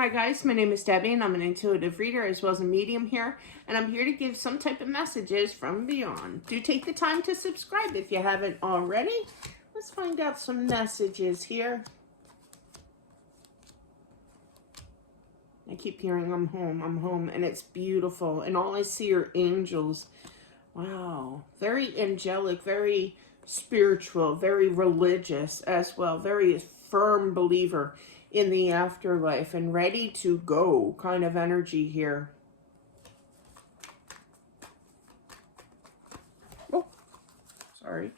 Hi guys, my name is Debbie and I'm an intuitive reader as well as a medium here, and I'm here to give some type of messages from beyond. Do take the time to subscribe if you haven't already. Let's find out some messages here. I keep hearing I'm home, and it's beautiful, and all I see are angels. Wow, very angelic, very spiritual, very religious as well, very firm believer in the afterlife and ready to go kind of energy here. Oh, sorry.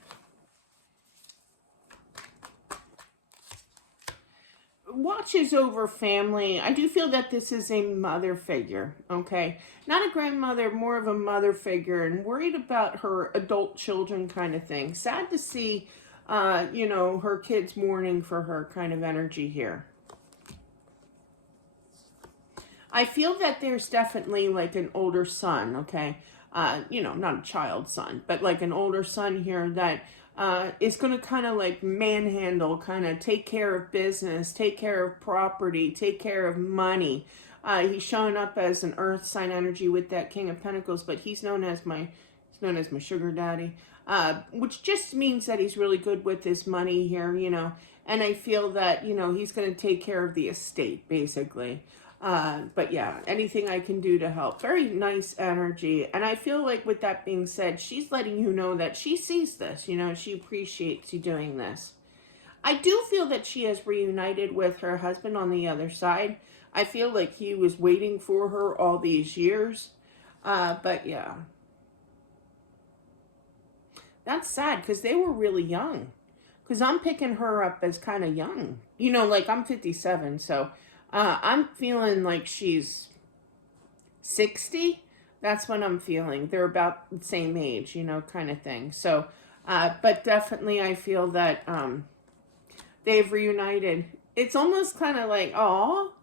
Watches over family. I do feel that this is a mother figure, okay? Not a grandmother, more of a mother figure, and worried about her adult children kind of thing. Sad to see, her kids mourning for her kind of energy here. I feel that there's definitely like an older son, okay? Not a child son, but like an older son here that is going to kind of like manhandle, kind of take care of business, take care of property, take care of money. He's showing up as an earth sign energy with that King of Pentacles, but he's known as my sugar daddy, which just means that he's really good with his money here, and I feel that, he's going to take care of the estate, basically. But yeah, anything I can do to help. Very nice energy. And I feel like with that being said, she's letting you know that she sees this, she appreciates you doing this. I do feel that she has reunited with her husband on the other side. I feel like he was waiting for her all these years. But yeah. That's sad because they were really young. Because I'm picking her up as kind of young. Like I'm 57, so I'm feeling like she's 60. That's what I'm feeling. They're about the same age, kind of thing. So, but definitely I feel that they've reunited. It's almost kind of like, oh,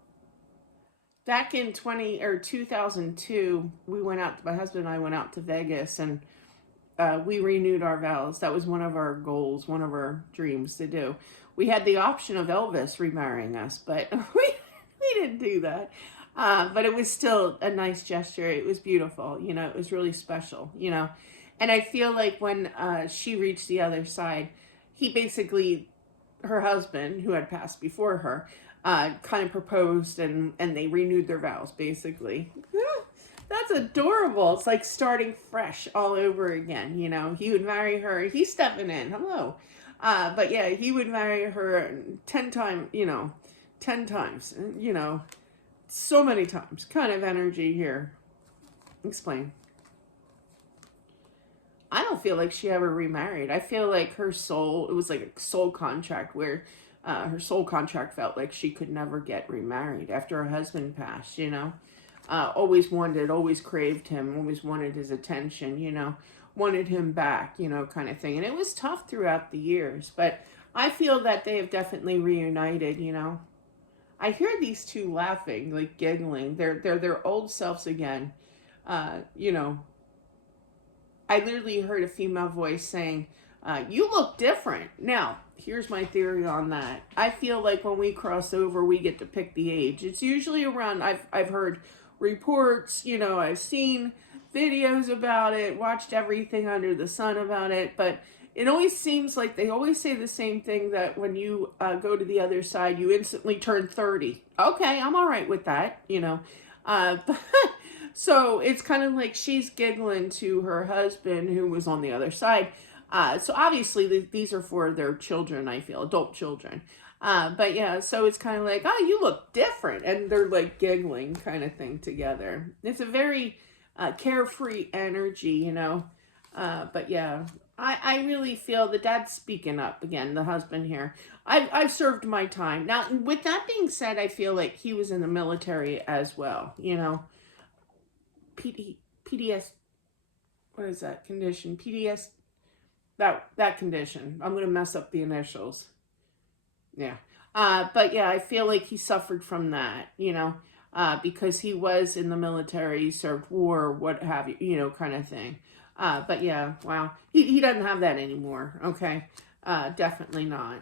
back in 2002, my husband and I went out to Vegas, and we renewed our vows. That was one of our goals, one of our dreams to do. We had the option of Elvis remarrying us, but we didn't do that. But it was still a nice gesture. It was beautiful. It was really special, And I feel like when she reached the other side, he basically, her husband, who had passed before her, kind of proposed, and they renewed their vows, basically. That's adorable. It's like starting fresh all over again, He would marry her. He's stepping in. Hello. But yeah, he would marry her 10 times, 10 times, so many times kind of energy here. Explain. I don't feel like she ever remarried. I feel like her soul, it was like a soul contract where her soul contract felt like she could never get remarried after her husband passed, always wanted, always craved him, always wanted his attention, wanted him back, kind of thing. And it was tough throughout the years, but I feel that they have definitely reunited, I hear these two laughing, like giggling. They're their old selves again. I literally heard a female voice saying, you look different. Now, here's my theory on that. I feel like when we cross over, we get to pick the age. It's usually around, I've heard reports, I've seen videos about it, watched everything under the sun about it, but it always seems like they always say the same thing, that when you go to the other side, you instantly turn 30. Okay, I'm all right with that, so it's kind of like she's giggling to her husband who was on the other side. So obviously these are for their children, I feel, adult children. But yeah, so it's kind of like, oh, you look different. And they're like giggling kind of thing together. It's a very carefree energy, but yeah, I really feel the dad's speaking up again, the husband here. I've served my time. Now, with that being said, I feel like he was in the military as well, PDS, what is that condition? PDS, that condition. I'm going to mess up the initials. Yeah. But yeah, I feel like he suffered from that, because he was in the military, served war, what have you, kind of thing. But yeah, wow. He doesn't have that anymore. Okay. Definitely not.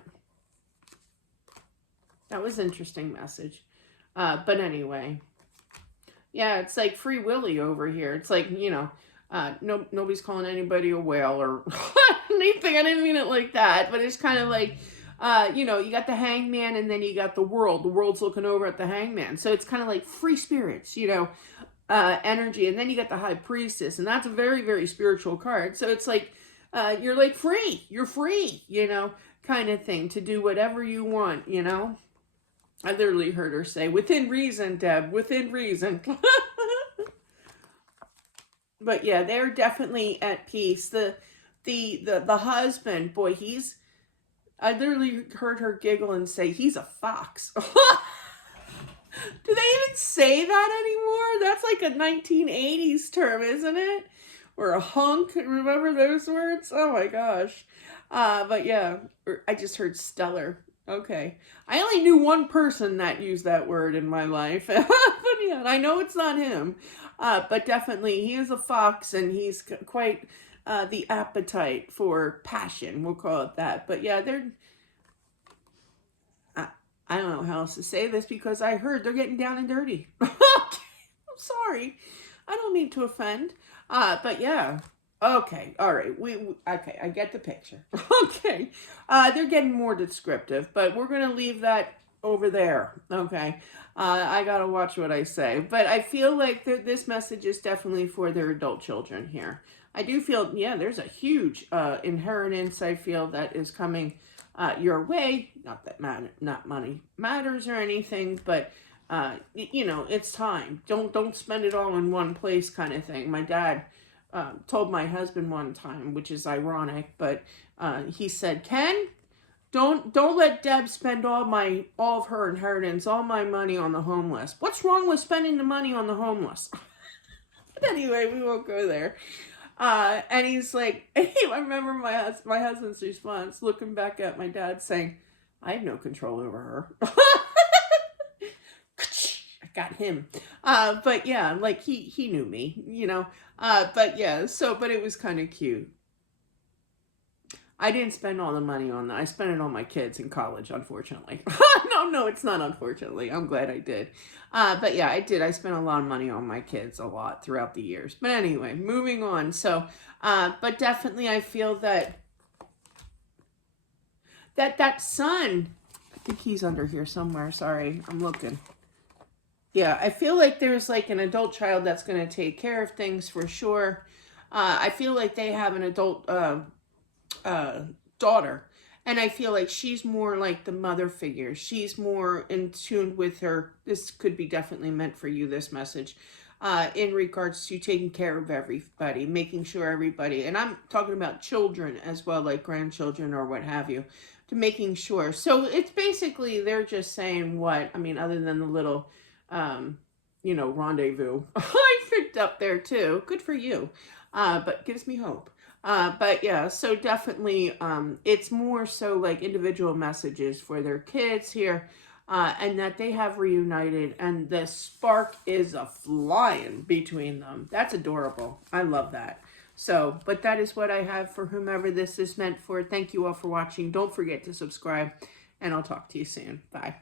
That was an interesting message. But anyway, yeah, it's like Free Willy over here. It's like, nobody's calling anybody a whale or anything. I didn't mean it like that, but it's kind of like, you got the hangman and then you got the world. The world's looking over at the hangman. So it's kind of like free spirits, energy. And then you got the high priestess, and that's a very, very spiritual card. So it's like, you're like free. You're free, kind of thing to do whatever you want, I literally heard her say, within reason, Deb, within reason. But yeah, they're definitely at peace. The husband, boy, I literally heard her giggle and say, he's a fox. Do they even say that anymore? That's like a 1980s term, isn't it? Or a hunk. Remember those words? Oh my gosh. But yeah, I just heard stellar. Okay. I only knew one person that used that word in my life. But yeah, I know it's not him. But definitely he is a fox, and he's quite the appetite for passion. We'll call it that. But yeah, I don't know how else to say this, because I heard they're getting down and dirty. I'm sorry. I don't mean to offend. But yeah. Okay, all right. Okay, I get the picture. Okay. They're getting more descriptive, but we're going to leave that over there. Okay. I got to watch what I say. But I feel like this message is definitely for their adult children here. I do feel, there's a huge inheritance, I feel, that is coming your way. Not that not money matters or anything, but it's time. Don't spend it all in one place, kind of thing. My dad told my husband one time, which is ironic, but he said, Ken, don't let Deb spend all of her inheritance, all my money on the homeless. What's wrong with spending the money on the homeless? But anyway, we won't go there. And he's like, I remember my husband's response, looking back at my dad, saying, I have no control over her. I got him. But yeah, like he knew me, but yeah, but it was kind of cute. I didn't spend all the money on that. I spent it on my kids in college, unfortunately. No, it's not unfortunately. I'm glad I did. But yeah, I did. I spent a lot of money on my kids, a lot throughout the years. But anyway, moving on. So, but definitely I feel that son, I think he's under here somewhere. Sorry, I'm looking. Yeah, I feel like there's like an adult child that's going to take care of things for sure. I feel like they have an adult daughter, and I feel like she's more like the mother figure. She's more in tune with her. This could be definitely meant for you, this message, in regards to taking care of everybody, making sure everybody, and I'm talking about children as well, like grandchildren or what have you, to making sure. So it's basically, they're just saying what, I mean, other than the little, rendezvous I picked up there too. Good for you. But gives me hope. But yeah, so definitely, it's more so like individual messages for their kids here, and that they have reunited, and the spark is a flying between them. That's adorable. I love that. So, but that is what I have for whomever this is meant for. Thank you all for watching. Don't forget to subscribe, and I'll talk to you soon. Bye.